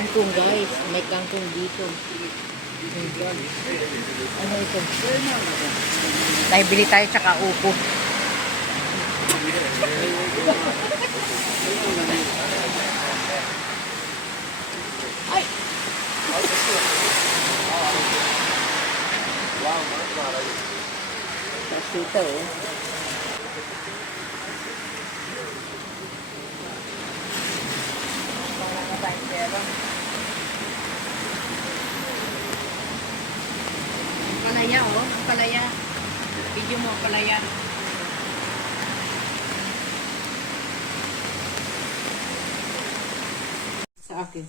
kangkong guys. May kangkong dito. Ano ito? Tayo bili tayo tsaka upo. Ay! Prosciutto oh. Palaya oh, ang palaya. Video mo ang palaya. Sa akin.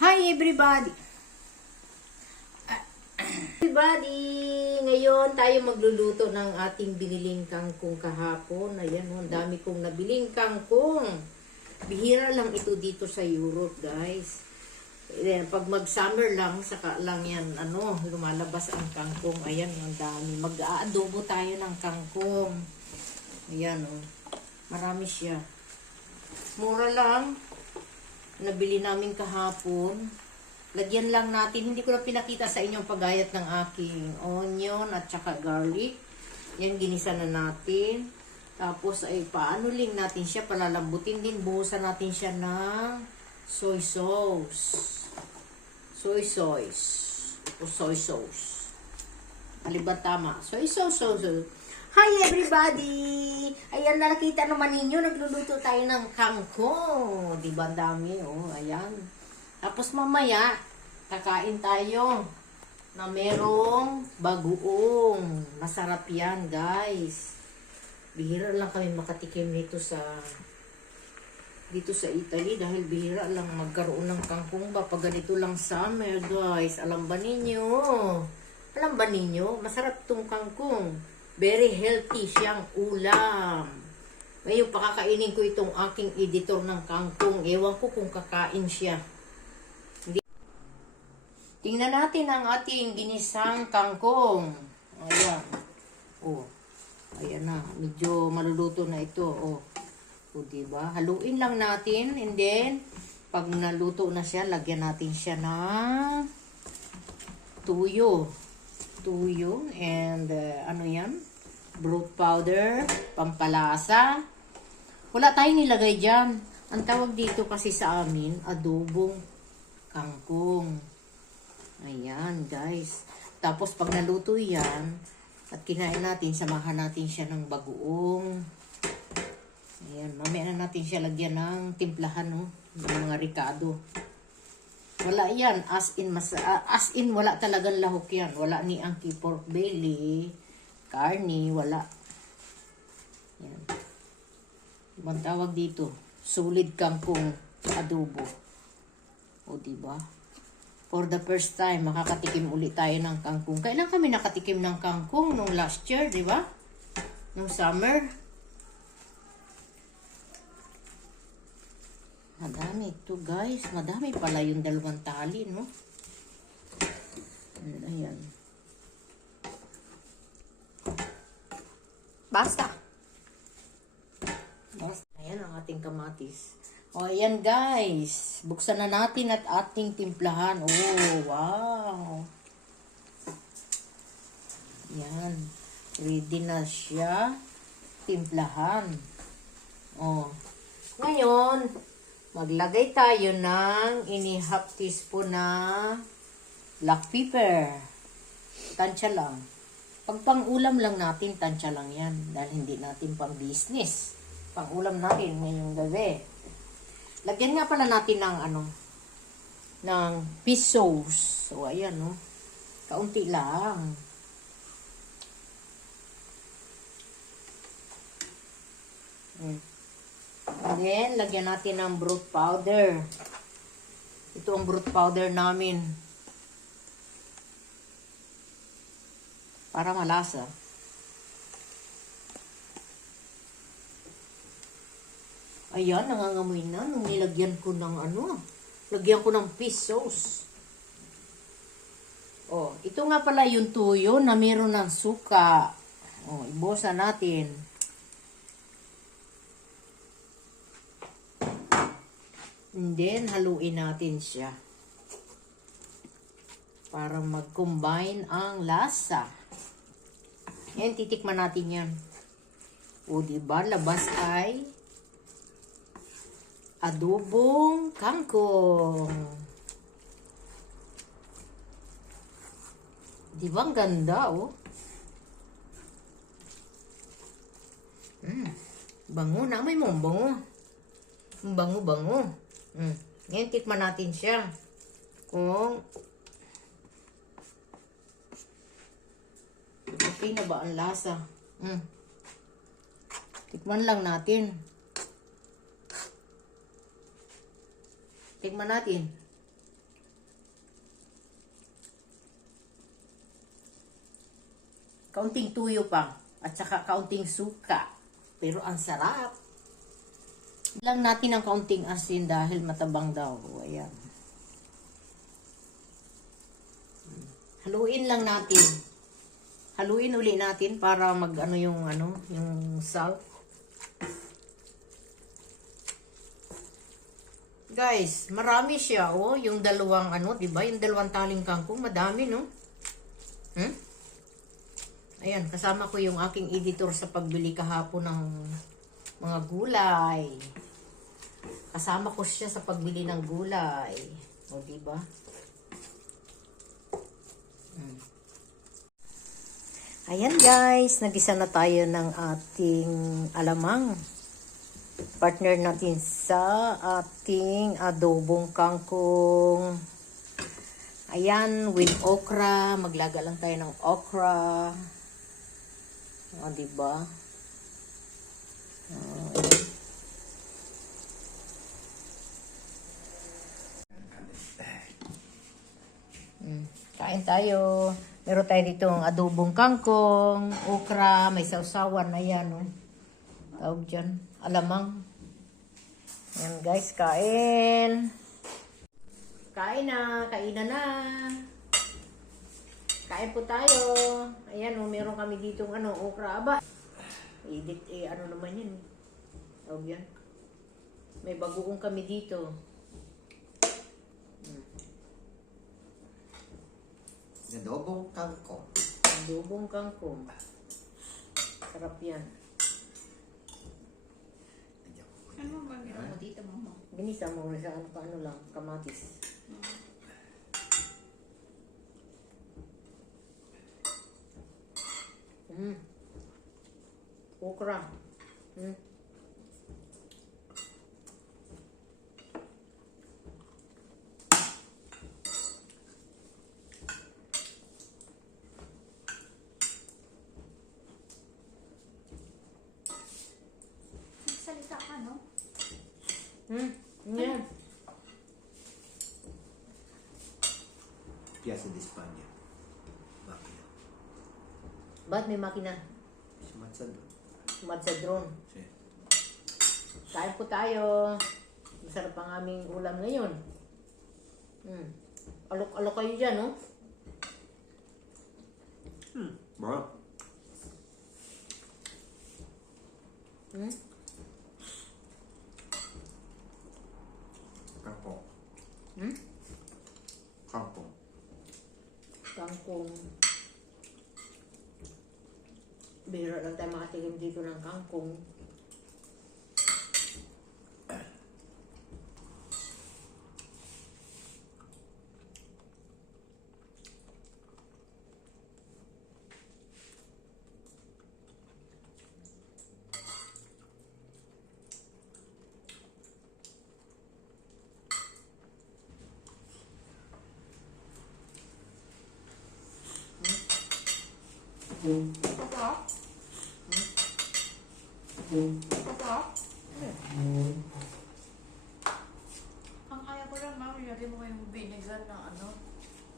Hi everybody! Ngayon tayo magluluto ng ating biniling kangkong kahapon. Ayan oh, ang dami kong nabiling kangkong. Bihira lang ito dito sa Europe guys. Pag mag-summer lang, saka lang yan, lumalabas ang kangkong. Ayan, ang dami. Mag-aadobo tayo ng kangkong. Ayan, oh. Marami siya. Mura lang. Nabili namin kahapon. Lagyan lang natin. Hindi ko na pinakita sa inyong paggayat ng aking onion at saka garlic. Yan, ginisa na natin. Tapos, ay, paanulin natin siya. Palalambutin din. Buhusan natin siya ng soy sauce. Soy sauce. O soy sauce. Aliba tama. Soy sauce. Hi everybody! Ayan, nakita naman ninyo. Nagluluto tayo ng kangkong. Diba ang dami? Oh, ayan. Tapos mamaya, kakain tayo na merong bagoong. Masarap yan, guys. Bihira lang kami makatikim nito dito sa Italy dahil bihira lang magkaroon ng kangkong ba pag ganito lang summer, guys. Alam ba ninyo? Masarap tong kangkong. Very healthy siyang ulam. Ngayon, pakakainin ko itong aking editor ng kangkong. Ewan ko kung kakain siya. Tingnan natin ang ating ginisang kangkong. Ayan. Oh. Ayan na. Medyo maluluto na ito. Oh. O, diba? Haluin lang natin. And then, pag naluto na siya, lagyan natin siya ng tuyo. Tuyo. And, ano yan? Broth powder. Pampalasa. Wala tayong nilagay dyan. Ang tawag dito kasi sa amin, adobong kangkong. Ayan, guys. Tapos, pag naluto yan, at kinain natin, samahan natin siya ng bagoong. Ayan, mamaya na natin siya lagyan ng timplahan, no? Ng mga ricado. Wala yan. As in, wala talagang lahok yan. Wala ni angki pork belly, karni, wala. Yan. Ibang tawag dito, solid kangkong adobo. O, diba? For the first time, makakatikim ulit tayo ng kangkong. Kailan kami nakatikim ng kangkong? Nung last year, diba? Nung summer. Madami ito, guys. Madami pala yung dalawang tali, no? Ayan. Basta. Ayan ang ating kamatis. O, ayan, guys. Buksan na natin at ating timplahan. Oh, wow. Ayan. Ready na siya. Timplahan. Oh. Ngayon, maglagay tayo ng ini-half teaspoon na black pepper. Tansya lang. Pag pang-ulam lang natin, tansya lang yan. Dahil hindi natin pang-business. Pang-ulam natin ngayong gabi. Lagyan nga pala natin ng ng fish sauce. So, ayan, no. Kaunti lang. And then, lagyan natin ng broth powder. Ito ang broth powder namin. Para malasa. Ayan, nangangamoy na. Nung nilagyan ko ng lagyan ko ng fish sauce. Oh, ito nga pala yung tuyo na meron ng suka. Oh, ibusan natin. And then, haluin natin siya. Para mag-combine ang lasa. Yan, titikman natin yan. O, diba? Labas ay adobong kangkong. Diba? Ang ganda, oh. Bango na. May mong bango. Bango-bango. Ngayon, tikman natin siya. Kung okay na ba ang lasa. Tikman lang natin. Tikman natin. Kaunting tuyo pa. At saka kaunting suka. Pero ang sarap. Lang natin ang kaunting asin dahil matabang daw. Ayan. Haluin lang natin. Haluin uli natin para mag yung salt. Guys, marami siya, oh. Yung dalawang di ba? Yung dalawang taling kangkong, madami, no? Ayan, kasama ko yung aking editor sa pagbili kahapon ng mga gulay. Kasama ko siya sa pagbili ng gulay. O, diba? Ayan guys, nagisa na tayo ng ating alamang. Partner natin sa ating adobong kangkong. Ayan, with okra. Maglaga lang tayo ng okra. O, diba? Kain tayo. Meron tayo dito ang adobong kangkong, okra, may sausawan na yan, oh. Tawag dyan, alamang. Ayan guys, kain. Kain na, kainan na. Kain po tayo. Ayan, oh, meron kami dito okra. Aba, ano naman yan. Tawag yan. May bagoong kami dito. Adobong kangkong. Adobong kangkong. Sarap yan. Ano ba ginawa mo dito, mama? Ginisa mo sa ano lang, kamatis. Okra. Nagsalita ka, no? Yan. Piazza di Spagna. Makina. Ba't may makina? Sumatsado. Sumad sa drone. Si. Kain po tayo. Masarap ang aming ulam ngayon. Alok-alok kayo dyan, no? Bro. Kangkong. Kangkong. Kangkong. Bihira lang tayo makatikim dito ng kangkong. Totoo? Totoo? Ang kaya ko lang, mami, lagay mo kayong vinegar ng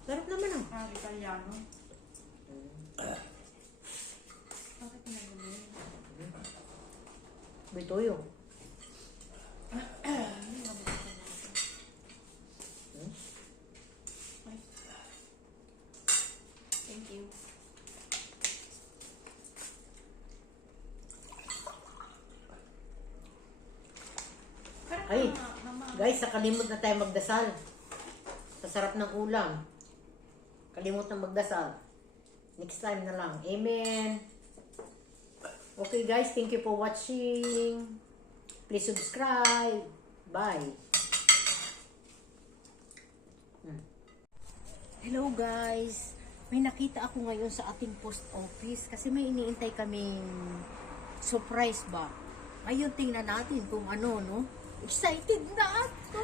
Sarap naman, ah. Italiano. Bakit pinagaling? May toyo. Hindi nga magkakalit. Thank you. Ay. Mama. Guys, nakalimot na tayo magdasal. Sa sarap ng ulam. Kalimot na magdasal. Next time na lang. Amen. Okay guys, thank you for watching. Please subscribe. Bye. Hello guys. May nakita ako ngayon sa ating post office kasi may iniintay kaming surprise ba. Ayun, tingnan natin kung ano, no? Excited na ako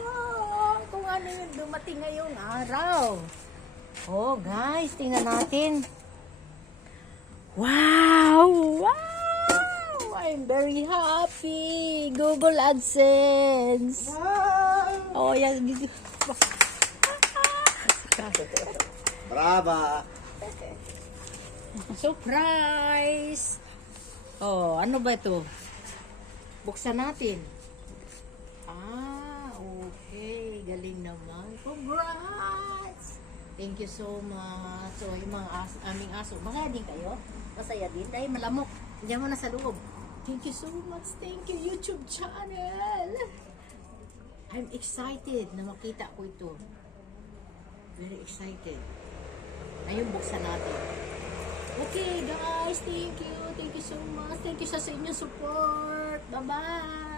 kung ano yung dumating ngayong araw. Oh guys, tingnan natin. Wow! Wow! I'm very happy. Google AdSense. Wow! Oh, yan. Brava! Surprise! Oh, ano ba ito? Buksan natin. Ah, okay. Galing naman. Congrats! Thank you so much. So, yung mga aming aso. Masaya din kayo? Masaya din? Dahil malamok. Diyan mo na sa loob. Thank you so much. Thank you, YouTube channel. I'm excited na makita ko ito. Very excited. Ngayon, buksan natin. Okay, guys. Thank you. Thank you so much. Thank you sa inyong support. Bye-bye.